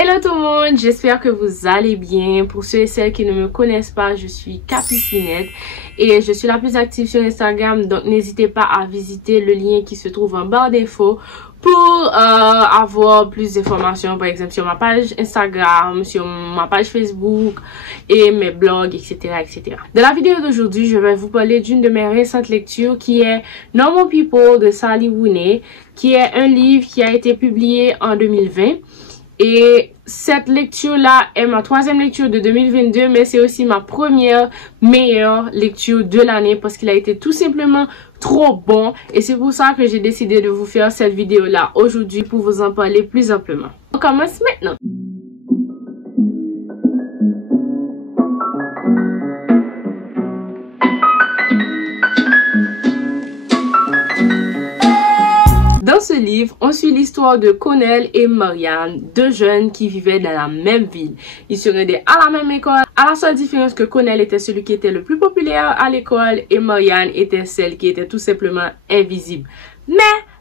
Hello tout le monde, j'espère que vous allez bien. Pour ceux et celles qui ne me connaissent pas, je suis Capucinette et je suis la plus active sur Instagram, donc n'hésitez pas à visiter le lien qui se trouve en barre d'infos pour avoir plus d'informations, par exemple sur ma page Instagram, sur ma page Facebook et mes blogs, etc. etc. Dans la vidéo d'aujourd'hui, je vais vous parler d'une de mes récentes lectures qui est Normal People de Sally Rooney, qui est un livre qui a été publié en 2020. Et cette lecture-là est ma troisième lecture de 2022, mais c'est aussi ma première meilleure lecture de l'année parce qu'il a été tout simplement trop bon. Et c'est pour ça que j'ai décidé de vous faire cette vidéo-là aujourd'hui pour vous en parler plus amplement. On commence maintenant. Dans ce livre, on suit l'histoire de Connell et Marianne, deux jeunes qui vivaient dans la même ville. Ils se rendaient à la même école, à la seule différence que Connell était celui qui était le plus populaire à l'école et Marianne était celle qui était tout simplement invisible. Mais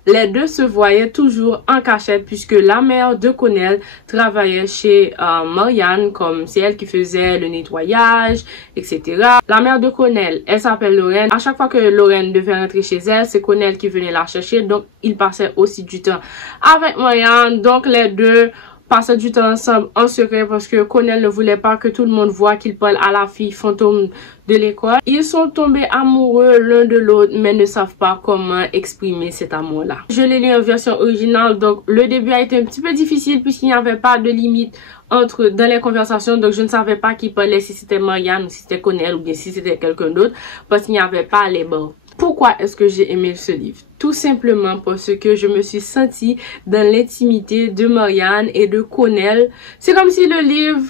les deux se voyaient toujours en cachette puisque la mère de Connell travaillait chez Marianne, comme c'est elle qui faisait le nettoyage, etc. La mère de Connell, elle s'appelle Lorraine. À chaque fois que Lorraine devait rentrer chez elle, c'est Connell qui venait la chercher. Donc, ils passaient aussi du temps avec Marianne. Donc, les deux passaient du temps ensemble en secret parce que Connell ne voulait pas que tout le monde voit qu'il parle à la fille fantôme de l'école. Ils sont tombés amoureux l'un de l'autre mais ne savent pas comment exprimer cet amour-là. Je l'ai lu en version originale, donc le début a été un petit peu difficile puisqu'il n'y avait pas de limite dans les conversations, donc je ne savais pas qui parlait, si c'était Marianne ou si c'était Connell ou bien si c'était quelqu'un d'autre parce qu'il n'y avait pas les bords. Pourquoi est-ce que j'ai aimé ce livre? Tout simplement parce que je me suis sentie dans l'intimité de Marianne et de Connell. C'est comme si le livre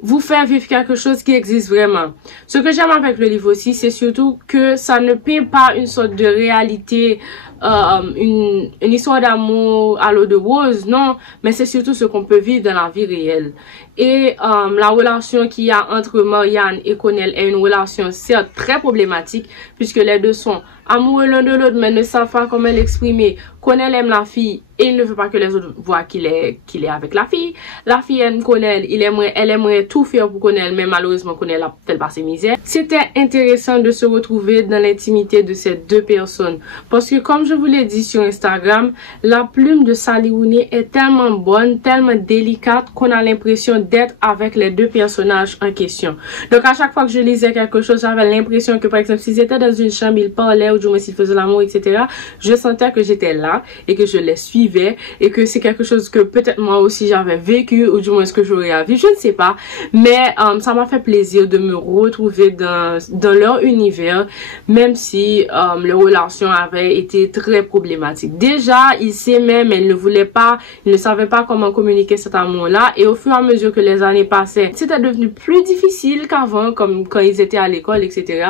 vous fait vivre quelque chose qui existe vraiment. Ce que j'aime avec le livre aussi, c'est surtout que ça ne peint pas une sorte de réalité, une histoire d'amour à l'eau de rose, non, mais c'est surtout ce qu'on peut vivre dans la vie réelle. Et la relation qu'il y a entre Marianne et Connell est une relation certes très problématique puisque les deux sont amoureux l'un de l'autre mais ne savent pas comment l'exprimer. Connell aime la fille et il ne veut pas que les autres voient qu'il est avec la fille. La fille aime Connell, elle aimerait tout faire pour Connell mais malheureusement Connell a peut-être pas ses misères. C'était intéressant de se retrouver dans l'intimité de ces deux personnes parce que comme je vous l'ai dit sur Instagram, la plume de Sally Rooney est tellement bonne, tellement délicate qu'on a l'impression d'être avec les deux personnages en question. Donc à chaque fois que je lisais quelque chose, j'avais l'impression que par exemple s'ils étaient dans une chambre, ils parlaient ou du moins s'ils faisaient l'amour, etc. Je sentais que j'étais là et que je les suivais et que c'est quelque chose que peut-être moi aussi j'avais vécu ou du moins ce que j'aurais à vivre, je ne sais pas. Mais ça m'a fait plaisir de me retrouver dans leur univers même si les relations avaient été très problématiques. Déjà, ils s'aimaient mais ils ne voulaient pas, ils ne savaient pas comment communiquer cet amour-là et au fur et à mesure que les années passaient, c'était devenu plus difficile qu'avant, comme quand ils étaient à l'école, etc.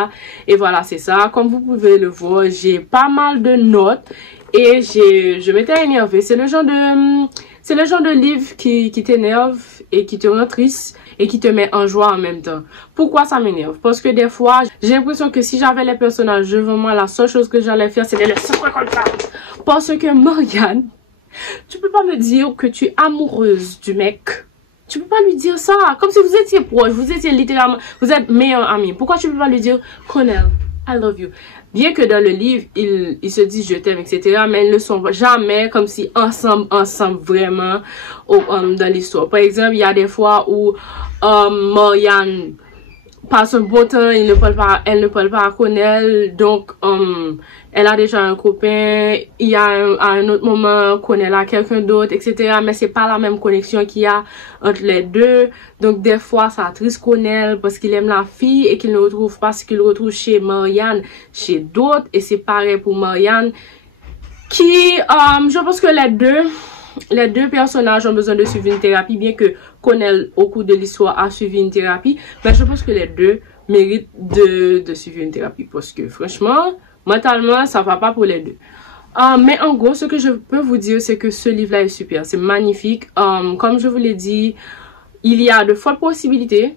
Et voilà, c'est ça. Comme vous pouvez le voir, j'ai pas mal de notes et je m'étais énervée. C'est le genre de livre qui t'énerve et qui te rend triste et qui te met en joie en même temps. Pourquoi ça m'énerve? Parce que des fois, j'ai l'impression que si j'avais les personnages devant moi, la seule chose que j'allais faire, c'était les secouer comme ça. Parce que Morgane, tu peux pas me dire que tu es amoureuse du mec. Tu peux pas lui dire ça. Comme si vous étiez proche, vous étiez littéralement, vous êtes meilleurs amis. Pourquoi tu peux pas lui dire, Connell, I love you? Bien que dans le livre, ils se disent je t'aime, etc. Mais ils ne sont jamais comme si ensemble vraiment dans l'histoire. Par exemple, il y a des fois où Marianne passe un bon temps, elle ne parle pas à Connell, donc elle a déjà un copain, il y a à un autre moment Connell a quelqu'un d'autre, etc. Mais c'est pas la même connexion qu'il y a entre les deux, donc des fois ça attriste Connell parce qu'il aime la fille et qu'il ne retrouve pas ce qu'il retrouve chez Marianne, chez d'autres, et c'est pareil pour Marianne qui, je pense que les deux personnages ont besoin de suivre une thérapie, bien que Connell, au cours de l'histoire, a suivi une thérapie. Mais je pense que les deux méritent de suivre une thérapie. Parce que, franchement, mentalement, ça va pas pour les deux. Mais en gros, ce que je peux vous dire, c'est que ce livre-là est super. C'est magnifique. Comme je vous l'ai dit, il y a de fortes possibilités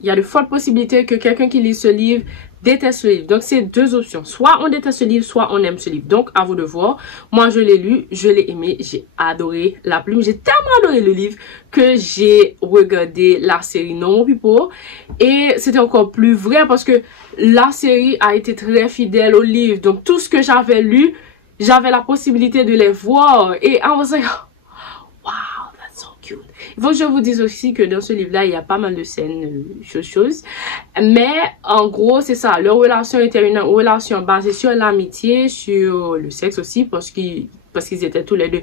il y a de fortes possibilités que quelqu'un qui lit ce livre déteste le livre. Donc, c'est deux options. Soit on déteste ce livre, soit on aime ce livre. Donc, à vous de voir. Moi, je l'ai lu, je l'ai aimé, j'ai adoré la plume. J'ai tellement adoré le livre que j'ai regardé la série Normal People. Et c'était encore plus vrai parce que la série a été très fidèle au livre. Donc, tout ce que j'avais lu, j'avais la possibilité de les voir. Et I was like, wow, that's so cute. Il faut que je vous dise aussi que dans ce livre-là, il y a pas mal de scènes, choses. Mais en gros, c'est ça. Leur relation était une relation basée sur l'amitié, sur le sexe aussi, parce qu'ils étaient tous les deux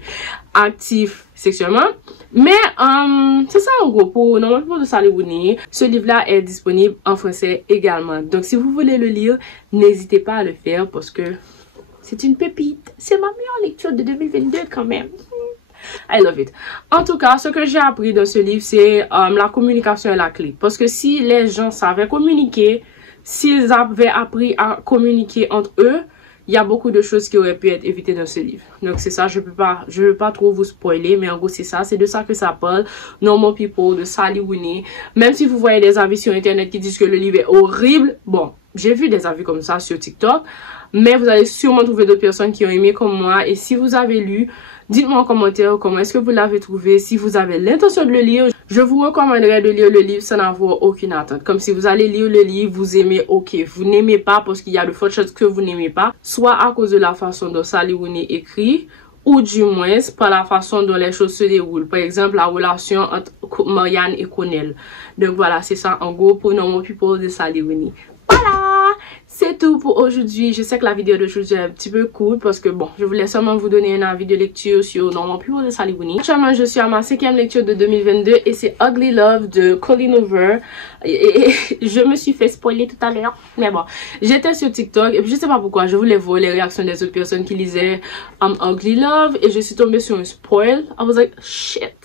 actifs sexuellement. Mais c'est ça en gros pour Normal People de Sally Rooney. Ce livre-là est disponible en français également. Donc si vous voulez le lire, n'hésitez pas à le faire parce que c'est une pépite. C'est ma meilleure lecture de 2022 quand même. I love it. En tout cas, ce que j'ai appris dans ce livre, c'est la communication est la clé. Parce que si les gens savaient communiquer, s'ils avaient appris à communiquer entre eux, il y a beaucoup de choses qui auraient pu être évitées dans ce livre. Donc c'est ça, je veux pas trop vous spoiler, mais en gros c'est ça, c'est de ça que ça parle. Normal People de Sally Rooney. Même si vous voyez des avis sur internet qui disent que le livre est horrible, bon, j'ai vu des avis comme ça sur TikTok, mais vous allez sûrement trouver d'autres personnes qui ont aimé comme moi. Et si vous avez lu, dites-moi en commentaire comment est-ce que vous l'avez trouvé. Si vous avez l'intention de le lire, je vous recommanderais de lire le livre sans avoir aucune attente. Comme si vous allez lire le livre, vous aimez, ok. Vous n'aimez pas parce qu'il y a de fortes choses que vous n'aimez pas. Soit à cause de la façon dont Sally Rooney écrit, ou du moins par la façon dont les choses se déroulent. Par exemple, la relation entre Marianne et Connell. Donc voilà, c'est ça en gros pour Normal People de Sally Rooney. Voilà, c'est tout pour aujourd'hui. Je sais que la vidéo d'aujourd'hui est un petit peu cool parce que bon, je voulais seulement vous donner un avis de lecture sur Normal People de Sally Rooney. Actuellement, je suis à ma 5e lecture de 2022 et c'est Ugly Love de Colleen Hoover. Et je me suis fait spoiler tout à l'heure. Mais bon, j'étais sur TikTok et puis je sais pas pourquoi, je voulais voir les réactions des autres personnes qui lisaient Ugly Love et je suis tombée sur un spoil. I was like, shit.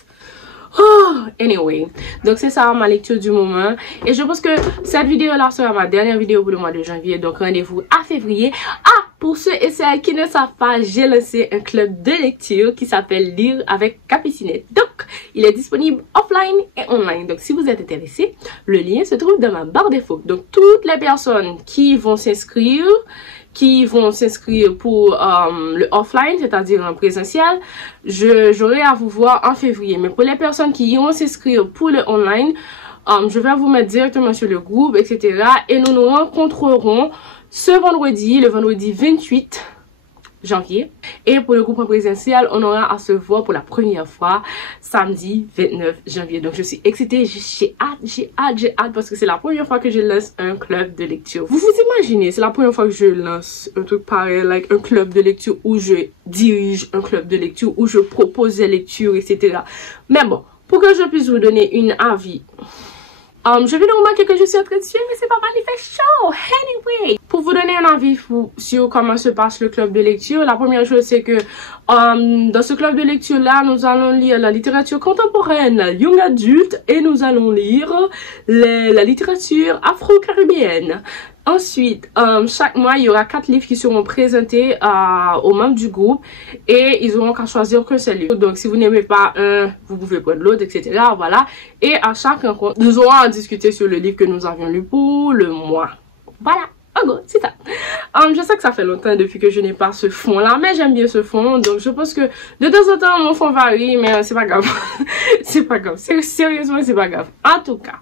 Oh, anyway, donc c'est ça ma lecture du moment et je pense que cette vidéo là sera ma dernière vidéo pour le mois de janvier, donc rendez-vous à février. Ah, pour ceux et celles qui ne savent pas, j'ai lancé un club de lecture qui s'appelle Lire avec Capucinette. Donc il est disponible offline et online, donc si vous êtes intéressé, le lien se trouve dans ma barre d'infos. Donc toutes les personnes qui vont s'inscrire pour le offline, c'est-à-dire en présentiel, j'aurai à vous voir en février. Mais pour les personnes qui iront s'inscrire pour le online, je vais vous mettre directement sur le groupe, etc. Et nous nous rencontrerons ce vendredi, le vendredi 28 janvier. Et pour le groupe en présentiel, on aura à se voir pour la première fois samedi 29 janvier. Donc je suis excitée, j'ai hâte parce que c'est la première fois que je lance un club de lecture. Vous vous imaginez, c'est la première fois que je lance un truc pareil, like un club de lecture où je dirige un club de lecture, où je propose des lectures, etc. Mais bon, pour que je puisse vous donner une avis, je viens de remarquer que je suis en train de suivre, mais c'est pas manifeste show. Anyway, pour vous donner un avis sur comment se passe le club de lecture, la première chose c'est que dans ce club de lecture là, nous allons lire la littérature contemporaine, la young adulte, et nous allons lire la littérature afro-caribéenne. Ensuite, chaque mois, il y aura 4 livres qui seront présentés aux membres du groupe et ils auront qu'à choisir qu'un seul livre. Donc, si vous n'aimez pas un, vous pouvez prendre l'autre, etc. Voilà. Et à chaque rencontre, nous aurons à discuter sur le livre que nous avions lu pour le mois. Voilà. En gros, c'est ça. Je sais que ça fait longtemps depuis que je n'ai pas ce fond-là, mais j'aime bien ce fond. Donc, je pense que de temps en temps, mon fond varie, mais c'est pas grave. C'est pas grave. Sérieusement, c'est pas grave. En tout cas.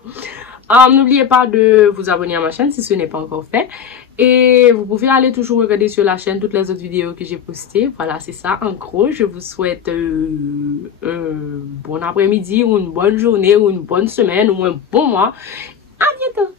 N'oubliez pas de vous abonner à ma chaîne si ce n'est pas encore fait. Et vous pouvez aller toujours regarder sur la chaîne toutes les autres vidéos que j'ai postées. Voilà, c'est ça. En gros, je vous souhaite un bon après-midi ou une bonne journée ou une bonne semaine ou un bon mois. À bientôt!